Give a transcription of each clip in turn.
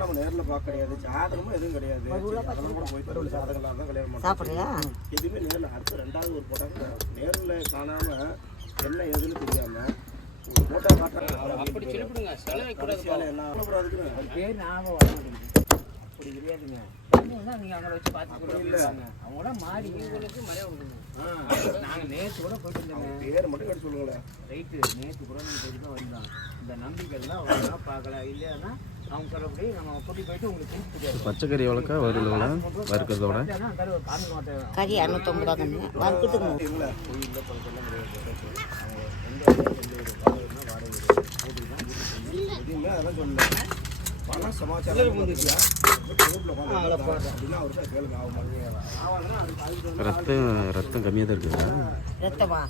நம்ம நேர்ல பார்க்க கிடையாது, ஜாதகமும் எதுவும் கிடையாது. அதெல்லாம் கூட போயிட்டு ஒரு ஜாதகம் தான் கல்யாணம் சாப்பிட்றியா? எதுவுமே நேரில் அடுத்த 2வது ஒரு போட்டாங்க நேரில் காணாம என்ன எதுன்னு தெரியாம போட்டா காட்டுறாங்க. அப்படி சொல்லிவிடுங்க, செலவை கூடாது என்ன கூடாதுன்னு பேர் ஞாபகம் வர மாட்டேங்குது. அப்படி கிடையாதுங்க. நீங்க அவங்கள வச்சு பார்த்து இல்லை அவங்கள மாறி உங்களுக்கு மரியாதை கொடுக்கணும். நாங்கள் நேற்று கூட போயிட்டு இருந்தோங்க. பேர் மட்டும் கேட்டு சொல்லுங்களேன். ரைட்டு, நேற்று கூட நீங்கள் போயிட்டு தான் வந்தாங்க. இந்த நம்பிக்கைலாம் அவங்க பார்க்கல இல்லைன்னா அவங்க சொல்லப்படி நம்ம கூட்டி போயிட்டு உங்களுக்கு தெரியாது. பச்சைக்கறி எவ்வளோக்கா வருதுங்களா? வறுக்கிறதோட கறி 250 ரூபா கண்ணு வறுக்கிறதுக்கு இல்லை கோயிலில் சொல்ல முடியாது. அதெல்லாம் சொல்லல பணம் சமாச்சாரம் ரத்தம் கம்மியாக தான் இருக்குதா? ரத்தமா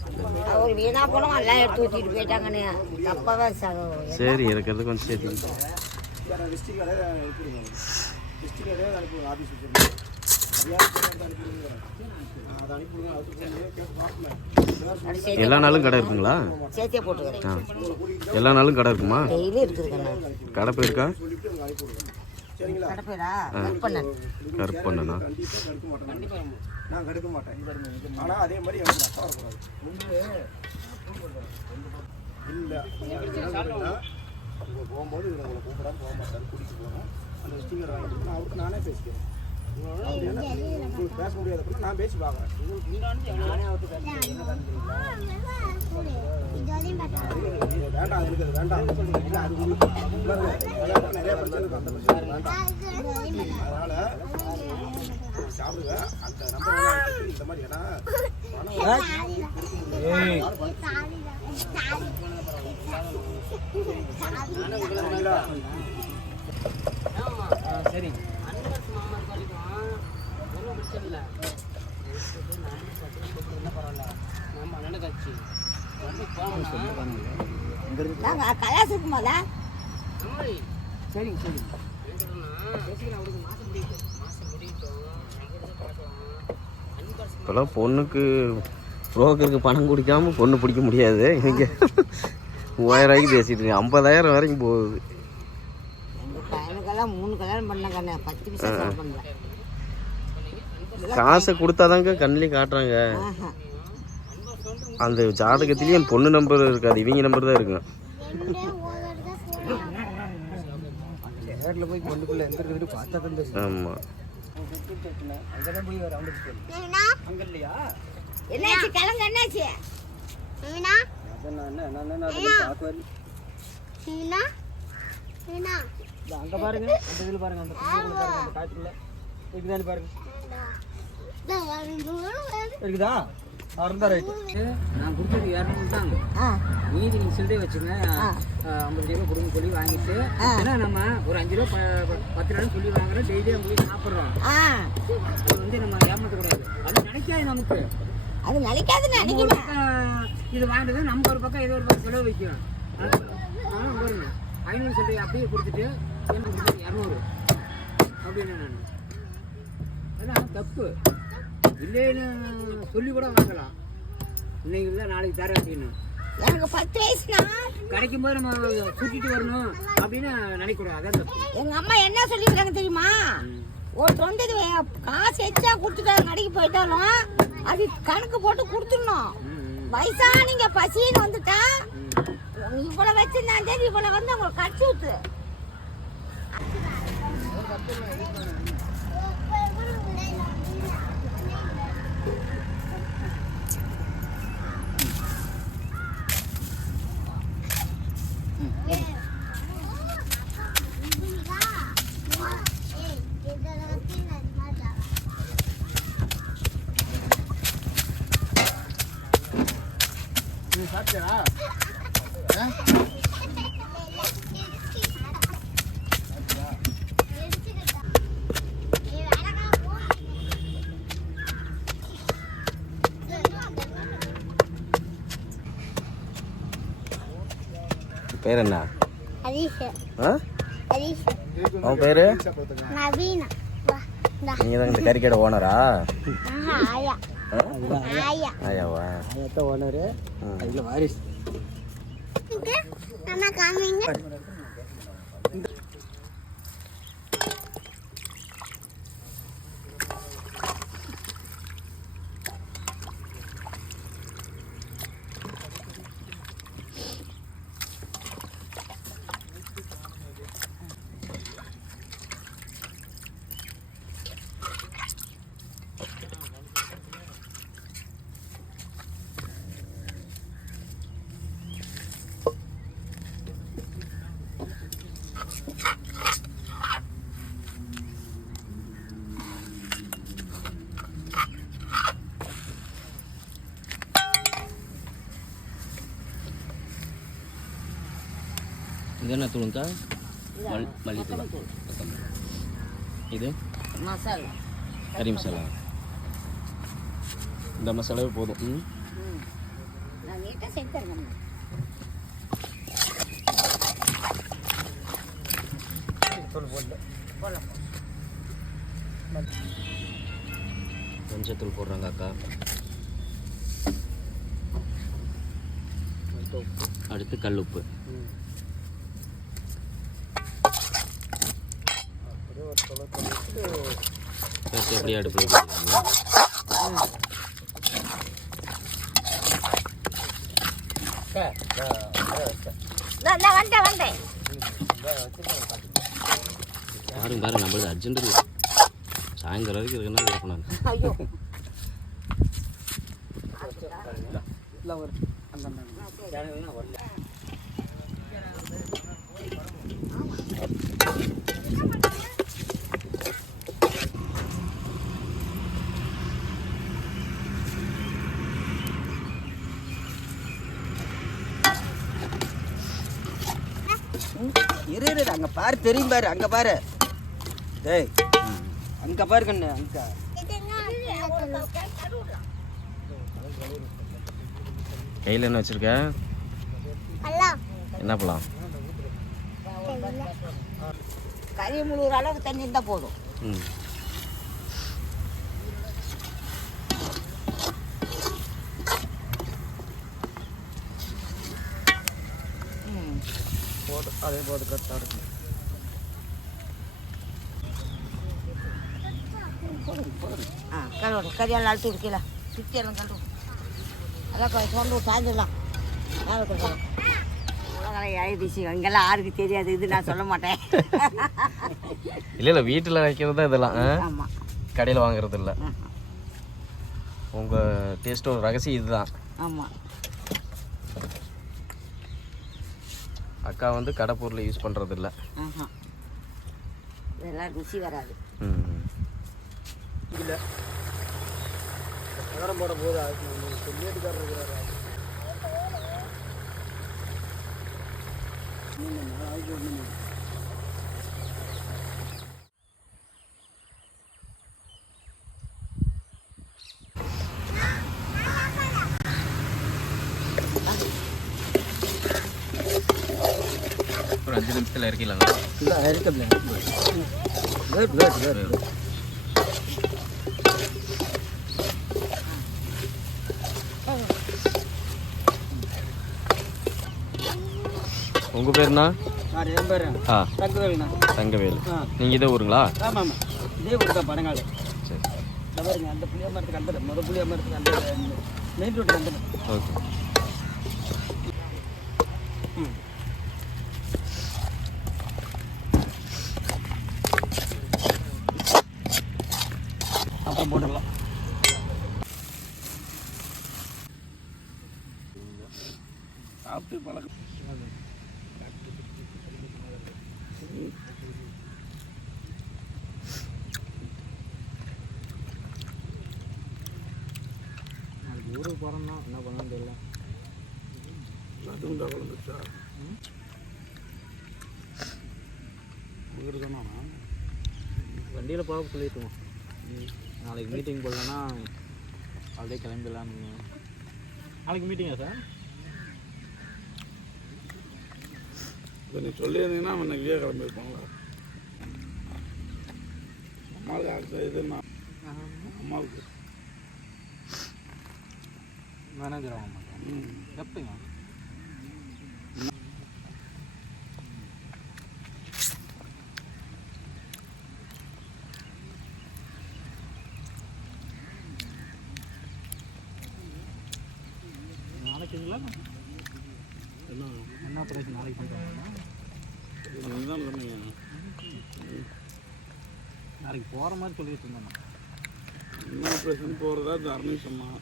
ஒரு வீணா போனோம் எல்லாம் எடுத்து ஊற்றிட்டு போயிட்டாங்கண்ணே. தப்பாவே சரி இருக்கிறது கொஞ்சம் சேர்த்து எல்லா நாளும் கடை இருக்குங்களா? சேர்த்தே போட்டுக்கிறேன். எல்லா நாளும் கடை இருக்குமா? டெய்லி இருக்குது கடை போயிருக்கா? கருப்பண்ணா நான் கெடுக்க மாட்டேன். ஆனால் அதே மாதிரி இல்லை போகும்போது உங்களை கூப்பிடாம போக மாட்டார், கூட்டிகிட்டு போகணும். அந்த ஸ்டிக்கர் வாங்கிட்டு அவருக்கு நானே பேசிக்கிறேன். உங்களுக்கு பேச முடியாத கூட நான் பேசி பார்க்குறேன். நானே அவருக்கு வேண்டாம், அதுக்கு அது வேண்டாம். அது உங்களுக்கு நிறைய பிரச்சனை இருக்கு, அந்த பிரச்சனை வேண்டாம். அதனால் சாப்பிடுங்க. அந்த நம்பர் இந்த மாதிரி ஏன்னா சரி கலாசுக்குமால சரிங்க சரி இப்போலாம் பொண்ணுக்கு புரோக்கருக்கு பணம் கொடுக்காம பொண்ணு பிடிக்க முடியாது. இங்கே 3000 ரூபாய்க்கு பேசிட்டு இருக்கேன், 50,000 வரைக்கும் போகுது. பையனுக்கெல்லாம் 3 கல்யாணம் பண்ணாங்க, 10 பைசா பண்ணல. காசை கொடுத்தாதாங்க கண்ணிலே காட்டுறாங்க. அந்த ஜாதகத்திலேயே பொண்ணு நம்பர் இருக்காது, இவங்க நம்பர் தான் இருக்கும். ஆமாம் என்னாச்சு கிளம்பு? என்னாச்சு அங்க பாருங்க, அந்த இதுல பாருங்க, அந்த காட்டுக்குள்ள இருக்குதான்னு பாருங்க. இருக்குதா? நான் கொடுத்தது 200 தாங்க. மீதி நீங்க சில்லறை வச்சுங்க. 50 ரூபா கொடுங்க சொல்லி வாங்கிட்டு, ஏன்னா நம்ம ஒரு 5 ரூபா 10 ரூபா சொல்லி வாங்குறோம், டெய்லி நம்ம போய் சாப்பிட்றோம். அது வந்து நம்ம ஏமாற்றக்கூடாது. அது நினைக்காது நமக்கு, அது நினைக்காது. இது வாங்கிட்டு நம்ம ஒரு பக்கம் ஏதோ ஒரு பக்கம் செலவு வைக்கும். பாருங்க 500 சொல்றீங்க, அப்படியே கொடுத்துட்டு 200 அப்படின்னு நான் அதெல்லாம் தப்பு இல்லைன்னு சொல்லி கூட வாங்கலாம். இன்னைக்கு இல்லை நாளைக்கு தரேன் அப்படின்னு. எனக்கு 10 வயசுனா கிடைக்கும் போது நம்ம கூட்டிட்டு வரணும் அப்படின்னு நினைக்கூடாது. அதான் தப்பு. எங்க அம்மா என்ன சொல்லிக்கிறாங்க தெரியுமா? ஒரு 20 காசு எச்சா கொடுத்துட்டாங்க, கடைக்கு போயிட்டாலும் அது கணக்கு போட்டு கொடுத்துடணும். வயசா நீங்க பசின்னு வந்துட்டா இவ்வளவு வச்சிருந்தாங்க, இவ்வளவு வந்து உங்களுக்கு கட்சி ஊத்து. பேர் என்ன? ஹரிஷ். அவன் பேரு நவீனா. நீங்கள் தான் இந்த கறிக்கடை ஓனரா? ஆயா ஆயா ஆயாவா? அதான் ஓனரு அதில் வாரிசு. அம்மா காமிங்க. இது என்ன தூளுங்கக்கா? மல்லித்தூளா? இது மசாலா கறி மசாலா. இந்த மசாலாவே போதும். நான் நீட்டாக செஞ்சு தரேன். மஞ்சத்தூள் போடுறாங்க அக்கா. அடுத்து கல் உப்பு. அப்படியே அடுப்பில் வந்தேன். பாருங்க நம்மளது அர்ஜென்ட் இருக்கு. சாயந்தரம் வரைக்கும் இருக்குன்னா இருக்கணும். ஐயோ இரு அங்கே பாரு, தெரியும் பாரு, அங்கே பாரு. டேய் அங்கே பாரு கண்ணு, அங்கே. கையில் என்ன வச்சிருக்க? என்ன பழம்? கறி முழுகிற அளவுக்கு தண்ணி இருந்தால் போதும். போடு, அதே போது கரெக்டாக இருக்கும். கழுவு கறியெல்லாம் அழுத்தி இருக்கல சுற்றி எல்லாம் கழுவு. அதான் சொந்த சாய்ந்துடலாம். மேலே கொடுக்கலாம். உலகலை எழுதிச்சு இங்கெல்லாம் யாருக்கு தெரியாது. இது நான் சொல்ல மாட்டேன். இல்லை வீட்டில் வைக்கிறது தான் இதெல்லாம். ஆமாம், கடையில் வாங்குறது இல்லை. உங்கள் டேஸ்ட்டோட ரகசியம் இதுதான். ஆமாம். அக்கா வந்து கடை பொருளை யூஸ் பண்ணுறது இல்லை. இதெல்லாம் ருசி வராது. இல்லை நகரம் போட போது சொல்லிட்டுக்காரர் ஒரு 5 நிமிஷத்தில் இறக்கலாங்க. இல்லை இருக்கல. உங்கள் பேருண்ணா? என் பேர் தங்கவேலுண்ணா. தங்கவேலு. நீங்கள் இதே ஊருங்களா? ஆமாம், இதே ஊர் தான், பனங்காடு. சரி, பாருங்க அந்த புளியா மரத்துக்கு அந்த முதல் புளியா மரத்துக்கு அந்த மெயின் ரோட்டுக்கு அந்த. ஓகே. அப்புறம் போட்டுடலாம். சாப்பிட்டு பழக்கம். ஊருக்கு போகிறோம்னா என்ன பண்ணணும்னு தெரியல. அதுவும் குழம்புச்சா ஊருக்கு தானே வண்டியில் போக சொல்லிட்டுவோம். நாளைக்கு மீட்டிங் போடலன்னா அப்படியே கிளம்பிடலான்னு. நாளைக்கு மீட்டிங்கா சார்? இப்போ நீ சொல்லியிருந்தீங்கன்னா அவன் நெக்ஸ்டே கிளம்பியிருப்பாங்களா? அம்மாவுக்கு இது அம்மாவுக்கு மேனேஜர் ஆக மாட்டேன். எப்பங்க? நாளைக்குங்களா? என்ன ஆப்ரேஷன் நாளைக்கு பண்ணுறாங்க? நாளைக்கு போகிற மாதிரி சொல்லிட்டு இருந்தாங்க. என்ன ஆப்ரேஷன் போகிறதா தரணி சொன்னான்.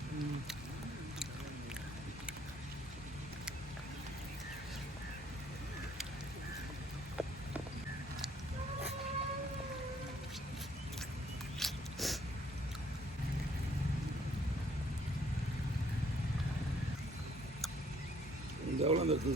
எவ்வளோ அந்த